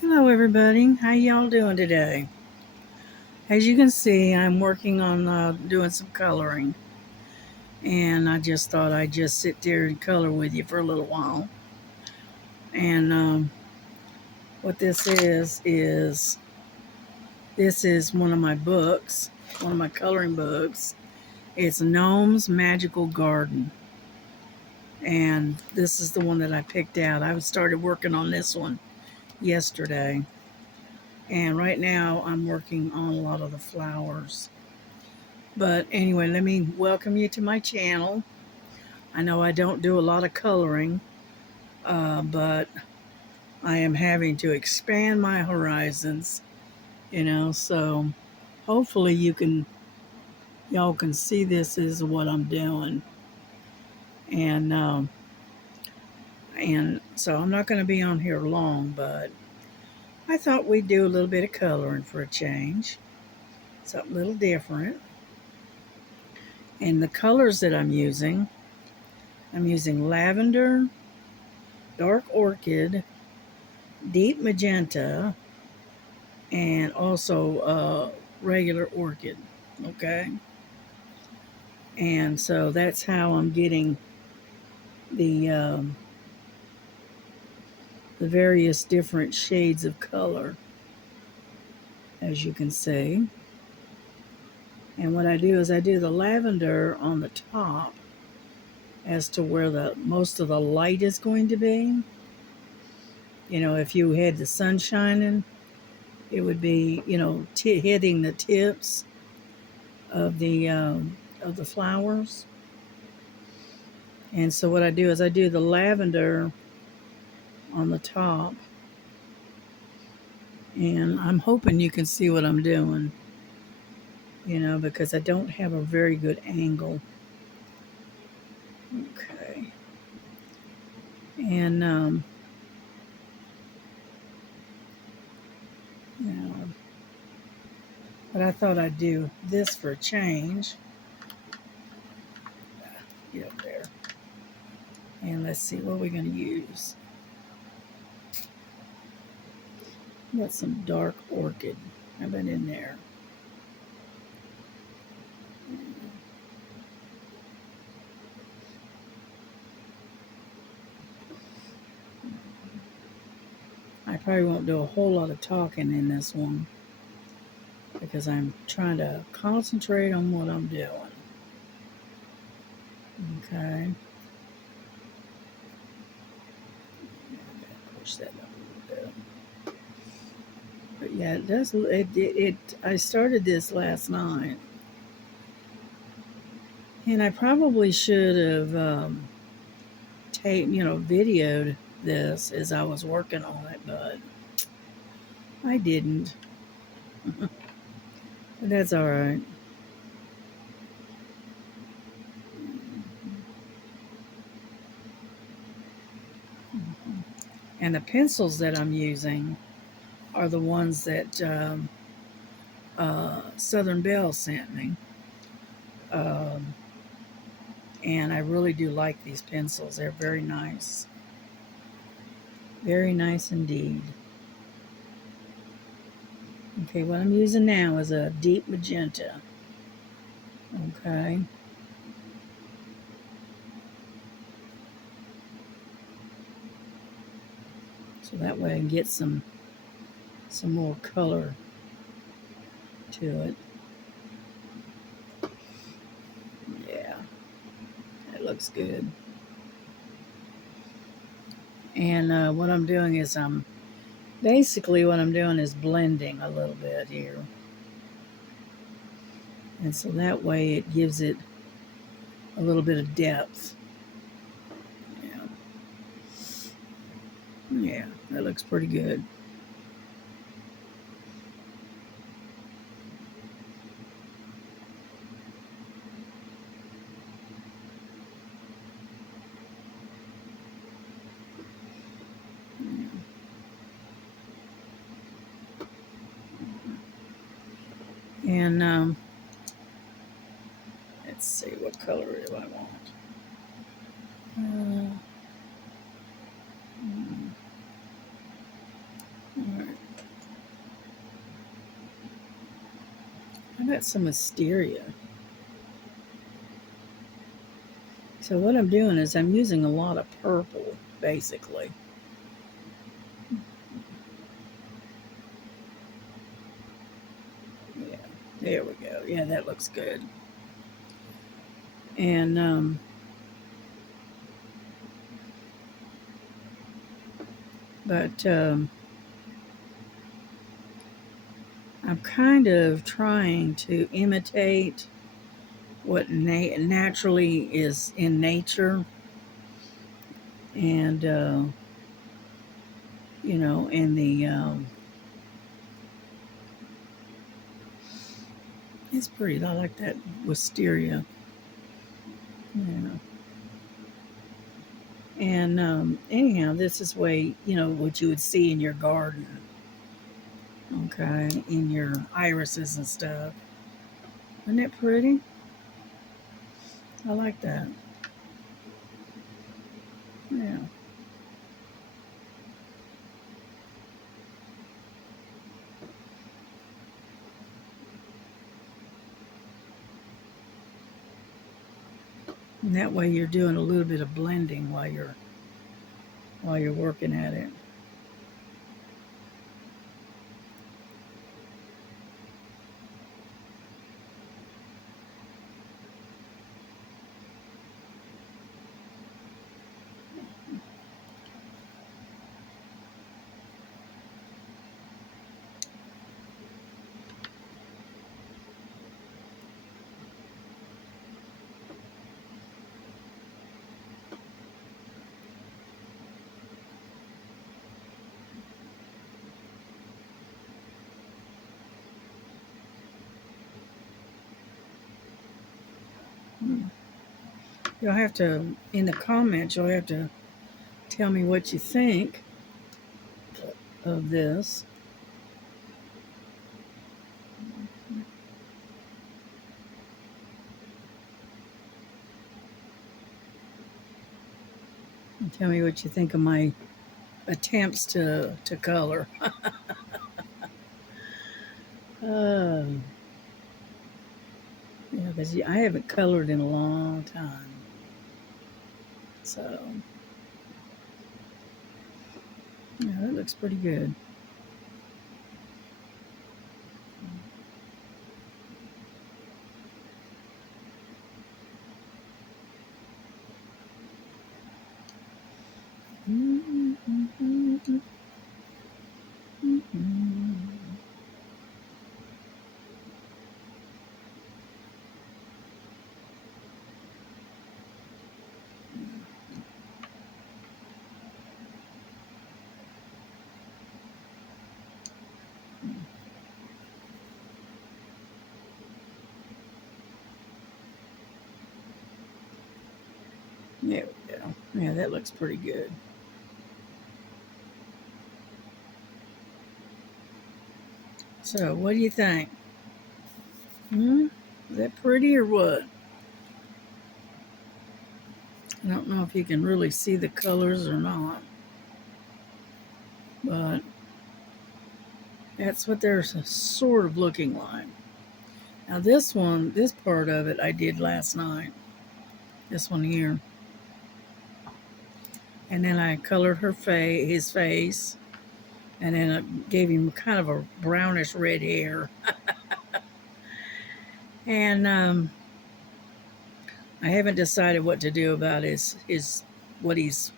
Hello everybody, how y'all doing today? As you can see, I'm working on doing some coloring, and I just thought I'd just sit there and color with you for a little while. And what this is one of my books, one of my coloring books. It's Gnome's Magical Garden, and this is the one that I picked out. I started working on this one yesterday, and right now I'm working on a lot of the flowers. But anyway, let me welcome you to my channel. I know I don't do a lot of coloring, but I am having to expand my horizons, so hopefully y'all can see this is what I'm doing. And, and so I'm not going to be on here long, but I thought we'd do a little bit of coloring for a change, something a little different. And the colors that I'm using lavender, dark orchid, deep magenta, and also regular orchid. Okay, and so that's how I'm getting the um, the various different shades of color, as you can see. And what I do is I do the lavender on the top as to where the most of the light is going to be. If you had the sun shining, it would be hitting the tips of the flowers. And so what I do is I do the lavender on the top, and I'm hoping you can see what I'm doing, because I don't have a very good angle. Okay. And you know but I thought I'd do this for a change. Get up there, and let's see what we're going to use. Got some dark orchid. How about in there? I probably won't do a whole lot of talking in this one because I'm trying to concentrate on what I'm doing. Okay. Push that up a little bit. But yeah, it does. I started this last night, and I probably should have videoed this as I was working on it, but I didn't. But that's all right. And the pencils that I'm using are the ones that Southern Belle sent me. Um, and I really do like these pencils. They're very nice. Very nice indeed. Okay, what I'm using now is a deep magenta. Okay. So that way I can get some more color to it. Yeah, it looks good. And what I'm doing is basically what I'm doing is blending a little bit here. And so that way it gives it a little bit of depth. Yeah, yeah, that looks pretty good. And let's see, what color do I want? Uh, All right. I got some wisteria. So what I'm doing is I'm using a lot of purple, basically. Yeah, there we go. Yeah, that looks good. And but I'm kind of trying to imitate what naturally is in nature, and and the it's pretty. I like that wisteria. Yeah. And anyhow, this is way what you would see in your garden. Okay, in your irises and stuff. Isn't that pretty? I like that. Yeah. And that way you're doing a little bit of blending while you're working at it. Hmm. You'll have to, in the comments, you'll have to tell me what you think of this. And tell me what you think of my attempts to color. Uh, yeah, because I haven't colored in a long time. So, yeah, that looks pretty good. There we go. Yeah, that looks pretty good. So, what do you think? Hmm? Is that pretty or what? I don't know if you can really see the colors or not, but that's what they're sort of looking like. Now, this part of it I did last night. This one here. And then I colored his face, and then I gave him kind of a brownish red hair. And I haven't decided what to do about what he's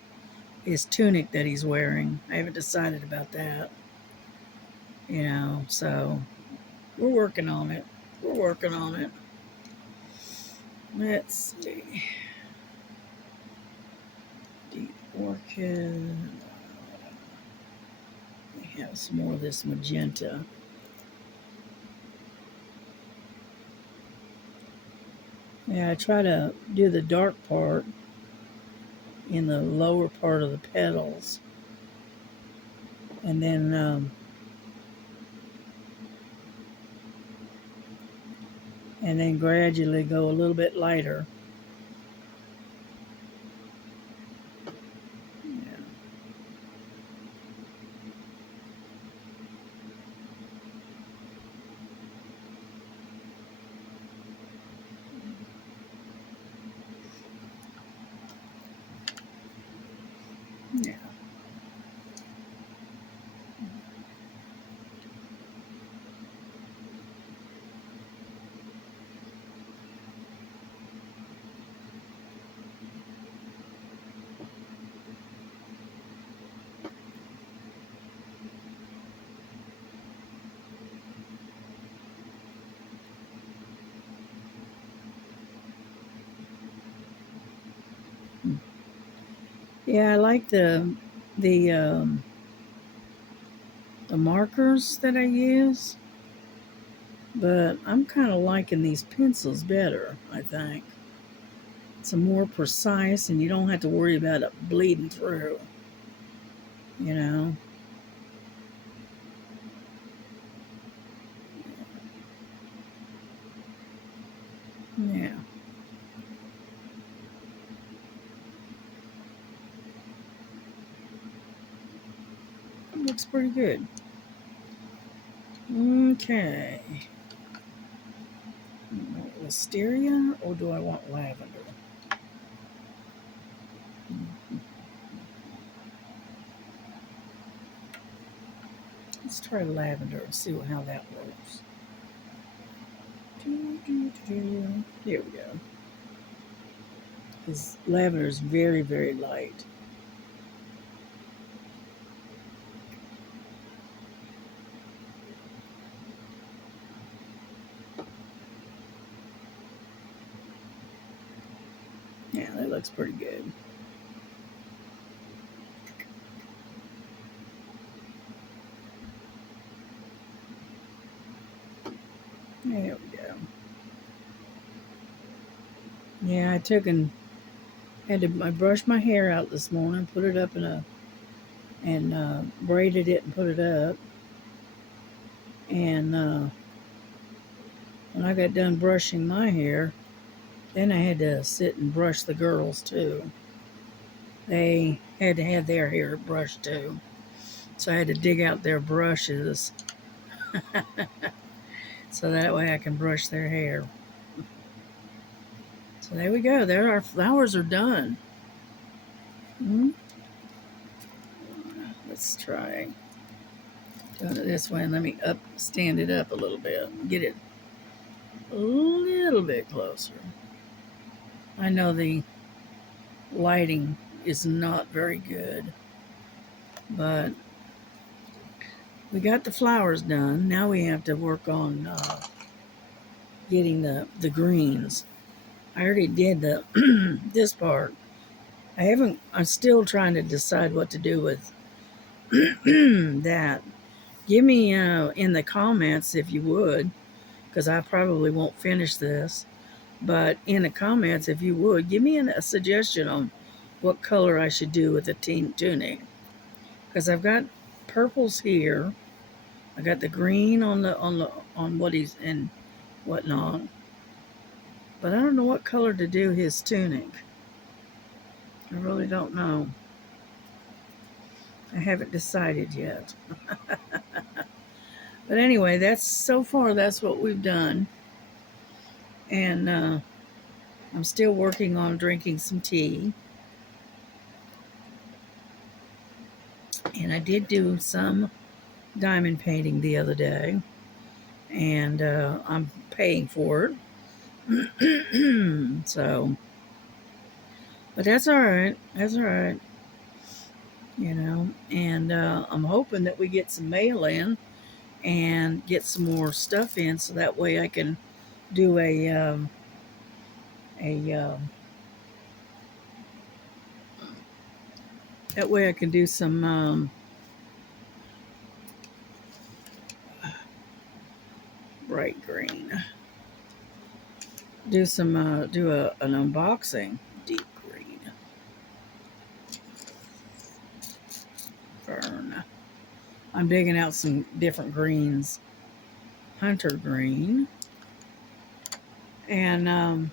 his tunic that he's wearing. I haven't decided about that. So we're working on it. We're working on it. Let's see. Deep orchid. We have some more of this magenta. Yeah, I try to do the dark part in the lower part of the petals, and then gradually go a little bit lighter. Yeah. Yeah, I like the um, the markers that I use, but I'm kind of liking these pencils better, I think. It's a more precise and you don't have to worry about it bleeding through, you know. Yeah, it looks pretty good. Okay. Wisteria or do I want lavender? Let's try lavender and see how that works. Here we go. Because lavender is very, very light. Yeah, that looks pretty good. There we go. Yeah, I took and I brushed my hair out this morning, put it up in a and braided it and put it up. And when I got done brushing my hair, then I had to sit and brush the girls too. They had to have their hair brushed too. So I had to dig out their brushes so that way I can brush their hair. So there we go. There, our flowers are done. Hmm. Let's try doing it this way and let me stand it up a little bit. Get it a little bit closer. I know the lighting is not very good, but we got the flowers done. Now we have to work on getting the greens. I already did the this part. I haven't. I'm still trying to decide what to do with that. Give me in the comments if you would, because I probably won't finish this. But in the comments, if you would, give me a suggestion on what color I should do with the tunic. Because I've got purples here. I got the green on what he's and whatnot. But I don't know what color to do his tunic. I really don't know. I haven't decided yet. But anyway, that's so far that's what we've done. And I'm still working on drinking some tea. And I did do some diamond painting the other day. And I'm paying for it. So, but that's all right. That's all right. You know, and I'm hoping that we get some mail in and get some more stuff in so that way I can do a that way I can do some bright green. Do some an unboxing. Deep green. Fern. I'm digging out some different greens. Hunter green. And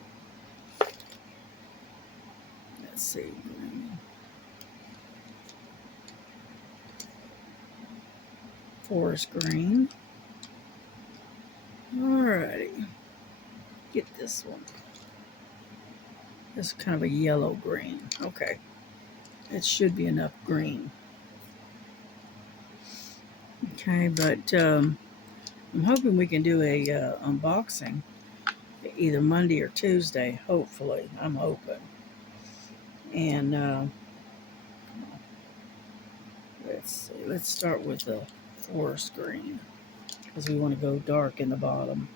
let's see. Forest green. Alrighty. Get this one. This is kind of a yellow green. Okay. It should be enough green. Okay, but I'm hoping we can do a unboxing either Monday or Tuesday. Hopefully, I'm hoping. And let's see. Let's start with the forest green because we want to go dark in the bottom.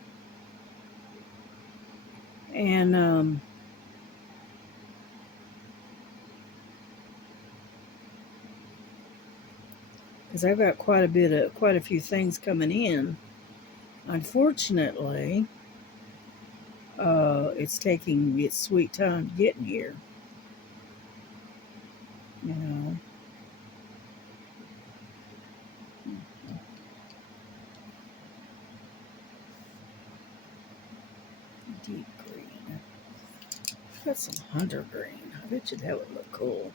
And because I've got quite a few things coming in. Unfortunately, it's taking its sweet time getting here. You know, deep green. Got some hunter green. I bet you that would look cool.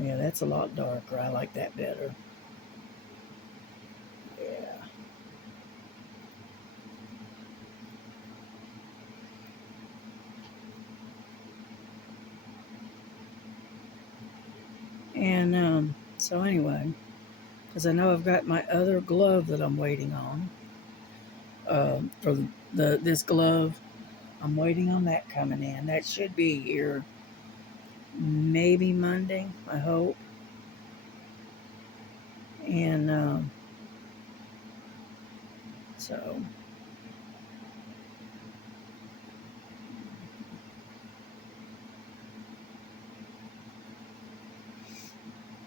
Yeah, that's a lot darker. I like that better. Yeah. And so anyway, because I know I've got my other glove that I'm waiting on. For this glove, I'm waiting on that coming in. That should be here maybe Monday, I hope. And so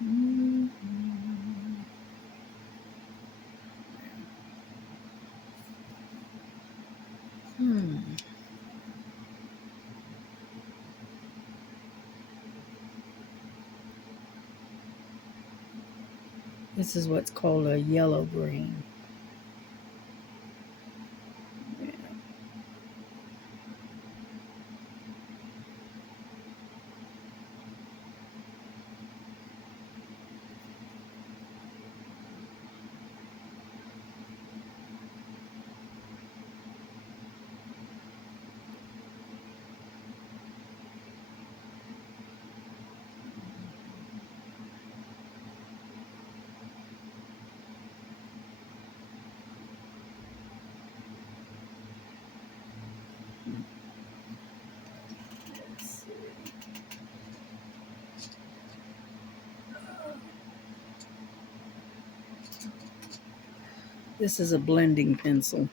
hmm. This is what's called a yellow green. Yeah. Let's see. This is a blending pencil,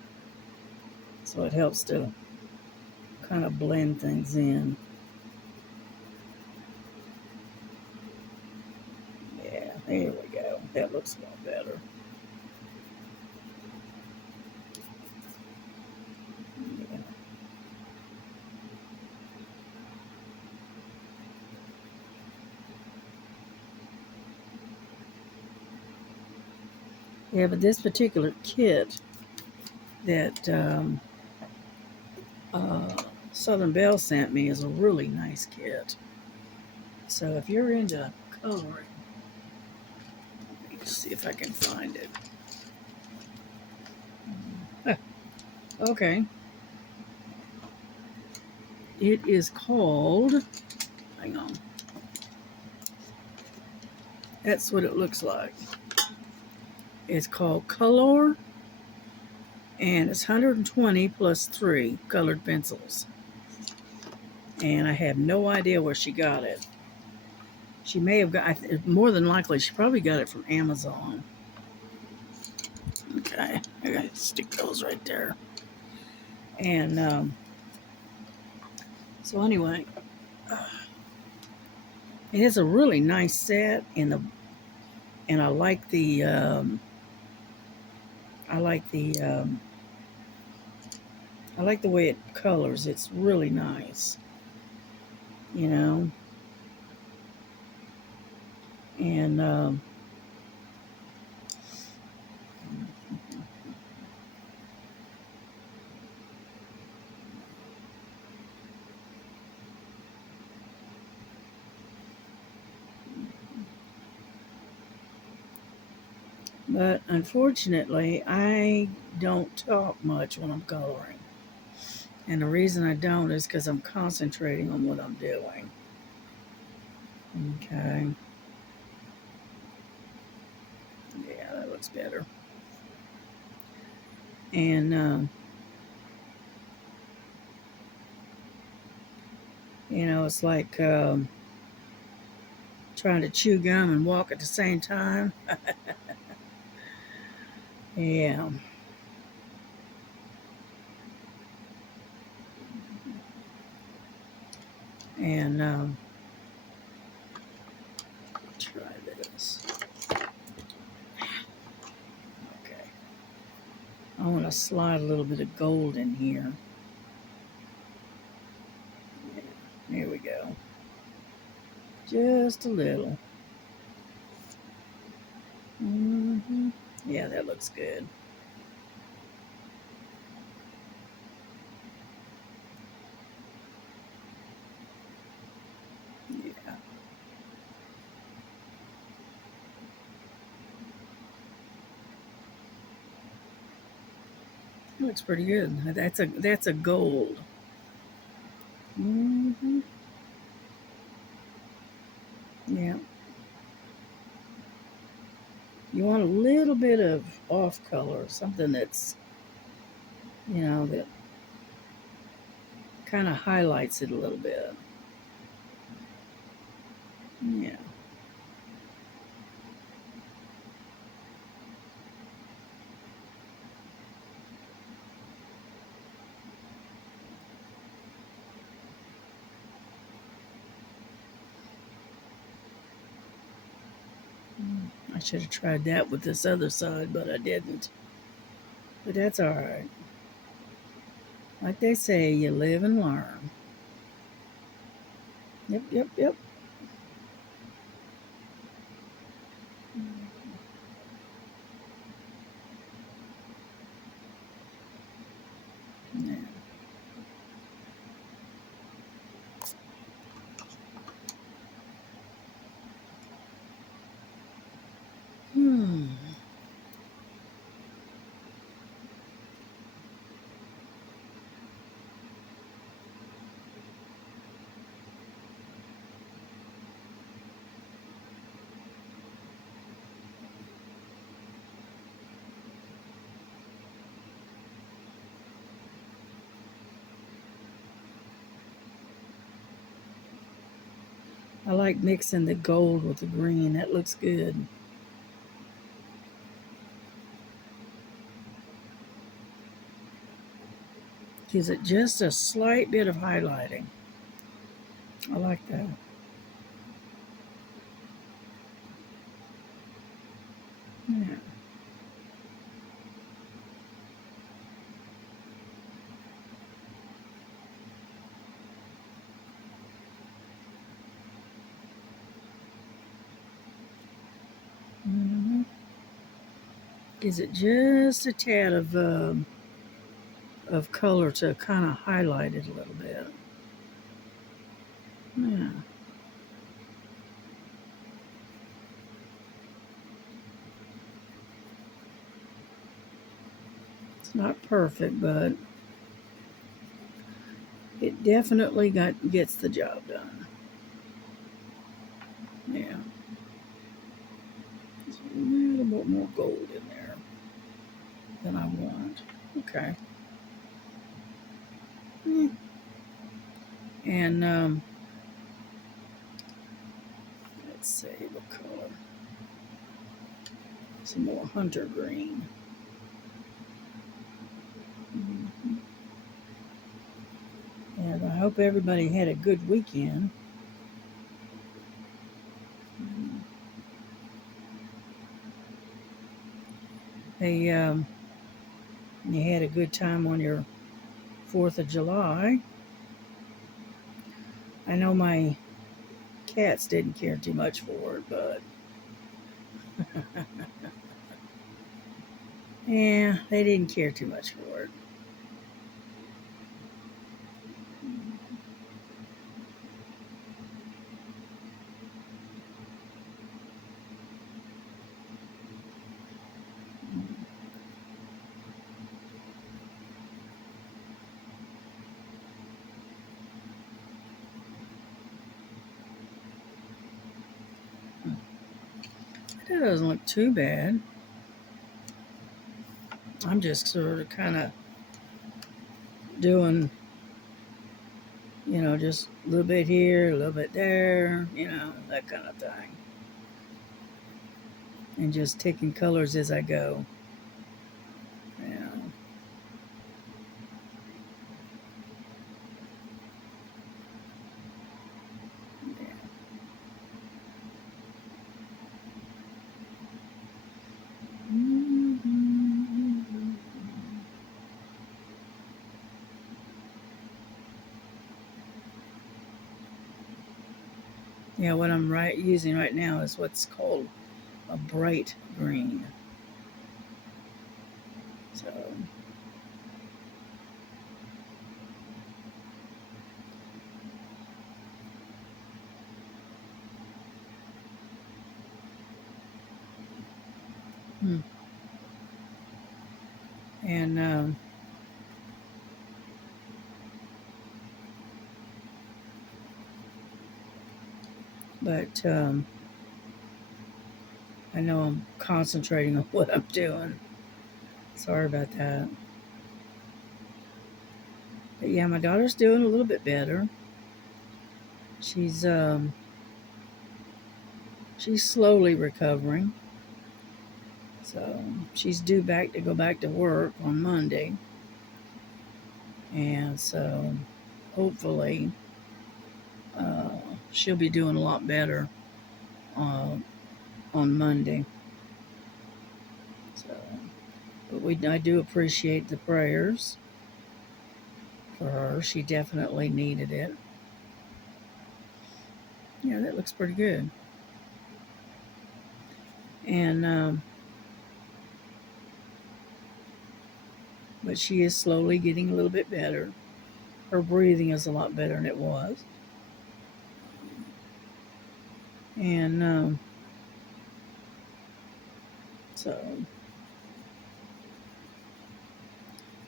so it helps to kind of blend things in. Yeah, there we go. That looks a lot better. Yeah. Yeah, but this particular kit that uh, Southern Belle sent me is a really nice kit. So if you're into coloring, let me see if I can find it. Okay. It is called, hang on. That's what it looks like. It's called Color, and it's 120 plus 3 colored pencils. And I have no idea where she got it. She may have got, more than likely, she probably got it from Amazon. Okay, I gotta stick those right there. And so anyway, it is a really nice set, and I like the I like the I like the way it colors. It's really nice, you know. And but unfortunately, I don't talk much when I'm coloring. And the reason I don't is because I'm concentrating on what I'm doing. Okay. Yeah, that looks better. And, it's like trying to chew gum and walk at the same time. Yeah. And try this. I want to slide a little bit of gold in here. Yeah, there we go. Just a little. Yeah, that looks good. Yeah, it looks pretty good. That's a gold. Yeah. You want a little bit of off color, something that's, that kind of highlights it a little bit. Yeah. I should have tried that with this other side, but I didn't. But that's all right. Like they say, you live and learn. Yep, yep, yep. Yeah. Hmm. I like mixing the gold with the green. That looks good. Gives it just a slight bit of highlighting. I like that. Yeah. hmm Gives it just a tad of color to kind of highlight it a little bit. Yeah. It's not perfect, but it definitely gets the job done. Yeah. There's a little bit more gold in there than I want. Okay. And let's see what color. Some more hunter green. Mhm. And I hope everybody had a good weekend. They you had a good time on your 4th of July. I know my cats didn't care too much for it, but yeah, they didn't care too much for it. That doesn't look too bad. I'm just sort of kind of doing, just a little bit here, a little bit there, that kind of thing. And just taking colors as I go. Yeah. Yeah, what I'm using right now is what's called a bright green. So, hmm. and but I know I'm concentrating on what I'm doing. Sorry about that. But yeah, my daughter's doing a little bit better. She's she's slowly recovering. So she's due back to go back to work on Monday. And so hopefully uh, she'll be doing a lot better uh, on Monday. So, but I do appreciate the prayers for her. She definitely needed it. Yeah, that looks pretty good. And but she is slowly getting a little bit better. Her breathing is a lot better than it was. And so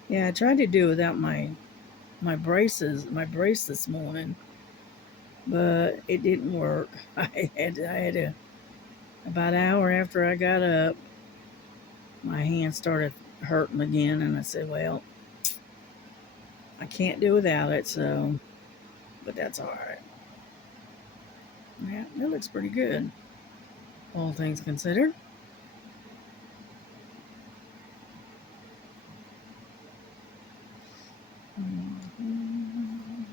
yeah, I tried to do without my brace this morning, but it didn't work. I had to about an hour after I got up, my hand started hurting again, and I said, "Well, I can't do without it." So, but that's all right. Yeah, it looks pretty good, all things considered. Mhm.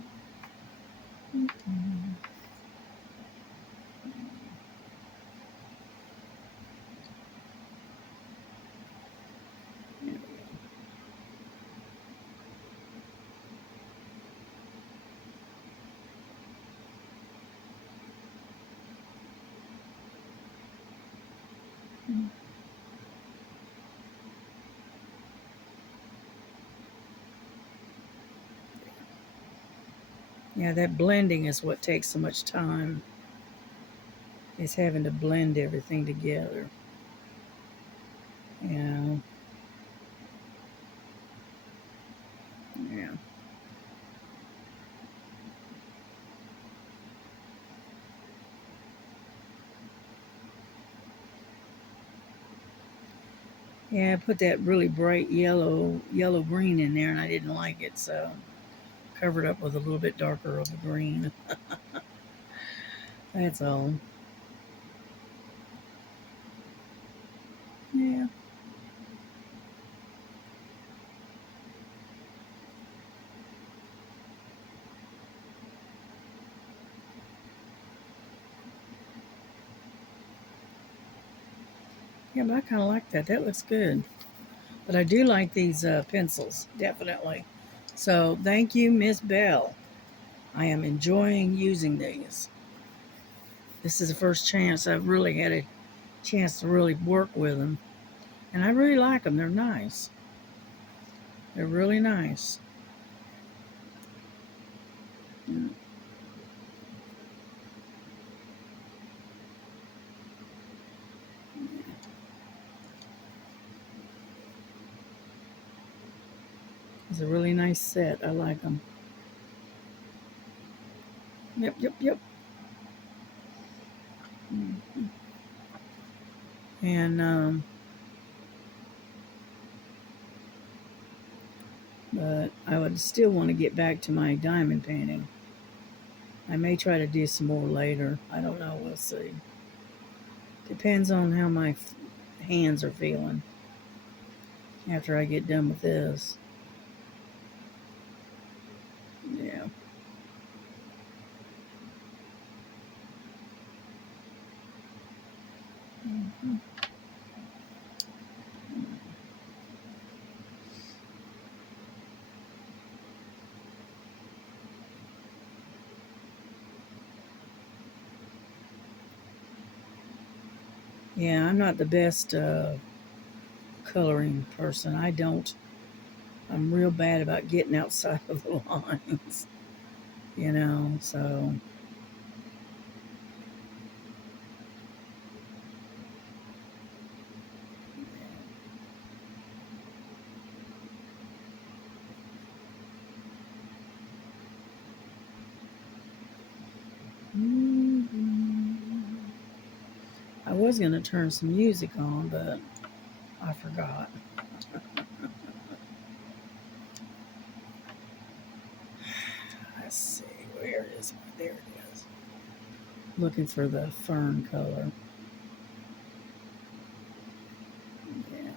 Yeah, that blending is what takes so much time. Is having to blend everything together. Yeah, yeah. Yeah, I put that really bright yellow green in there, and I didn't like it, so covered up with a little bit darker of a green. That's all. Yeah. Yeah, but I kind of like that. That looks good. But I do like these pencils, definitely. So thank you, Miss Bell. I am enjoying using these. This is the first chance I've really had a chance to really work with them. And I really like them. They're nice. They're really nice. Mm. It's a really nice set. I like them. Yep, yep, yep. Mhm. And but I would still want to get back to my diamond painting. I may try to do some more later. I don't know. We'll see. Depends on how my hands are feeling after I get done with this. Yeah. Mhm. Yeah, I'm not the best coloring person. I'm real bad about getting outside of the lines, so. I was going to turn some music on, but I forgot. Let's see, where is it? There it is. Looking for the fern color. Yeah.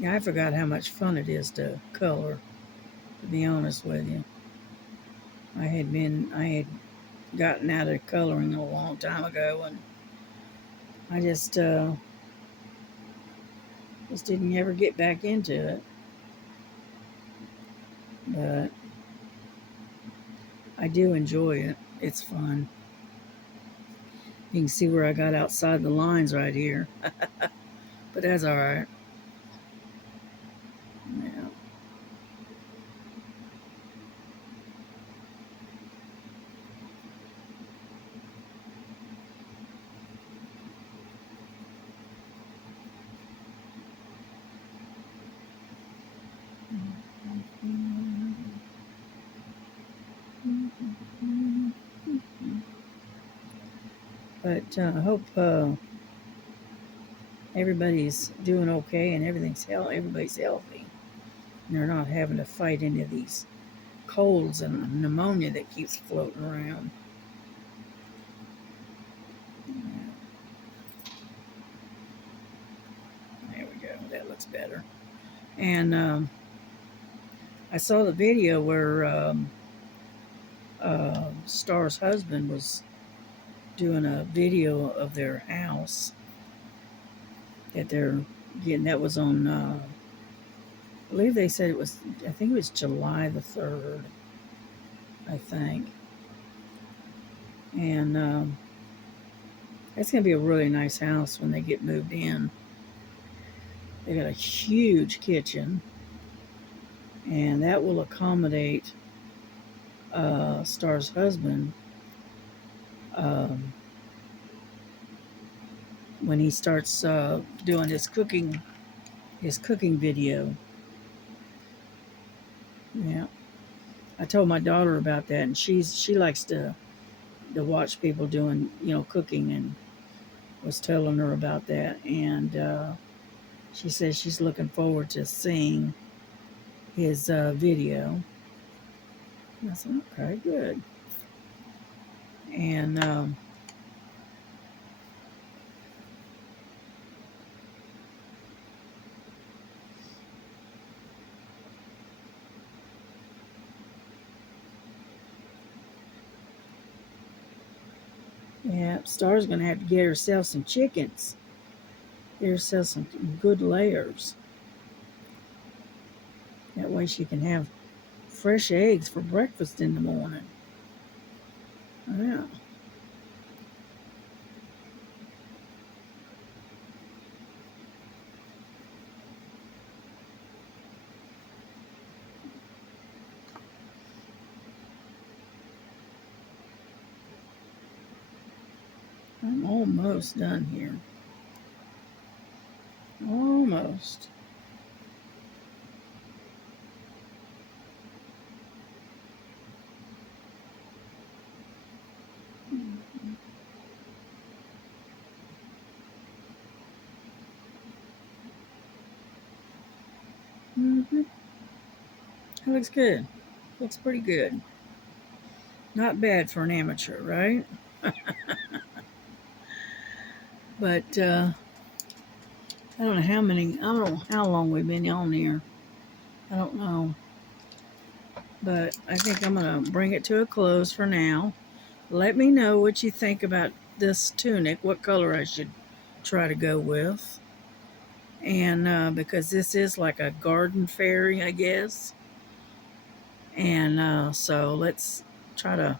Yeah, I forgot how much fun it is to color, to be honest with you. I had gotten out of coloring a long time ago, and I just didn't ever get back into it. But I do enjoy it. It's fun. You can see where I got outside the lines right here, but that's all right. Yeah. But I hope everybody's doing okay and everybody's healthy. And they're not having to fight any of these colds and pneumonia that keeps floating around. There we go. That looks better. And I saw the video where Star's husband was doing a video of their house that they're getting. That was on, I believe they said I think it was July the 3rd, I think. And it's going to be a really nice house when they get moved in. They got a huge kitchen, and that will accommodate Star's husband um, when he starts doing his cooking video. Yeah, I told my daughter about that, and she likes to watch people doing cooking, and was telling her about that, and she says she's looking forward to seeing his video. And I said, okay, good. And yeah, Star's gonna have to get herself some chickens. Get herself some good layers. That way she can have fresh eggs for breakfast in the morning. Yeah. I'm almost done here. Almost. Mm-hmm. It looks good. Looks pretty good. Not bad for an amateur, right? But I don't know how many, I don't know how long we've been on here. I don't know. But I think I'm going to bring it to a close for now. Let me know what you think about this tunic, what color I should try to go with. And because this is like a garden fairy, I guess. And so let's try to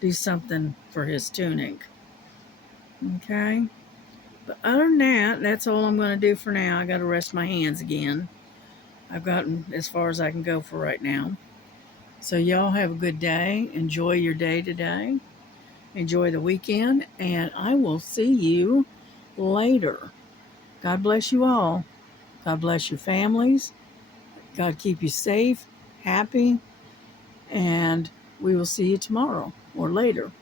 do something for his tunic. Okay. But other than that, that's all I'm going to do for now. I got to rest my hands again. I've gotten as far as I can go for right now. So y'all have a good day. Enjoy your day today. Enjoy the weekend. And I will see you later. God bless you all. God bless your families. God keep you safe, happy, and we will see you tomorrow or later.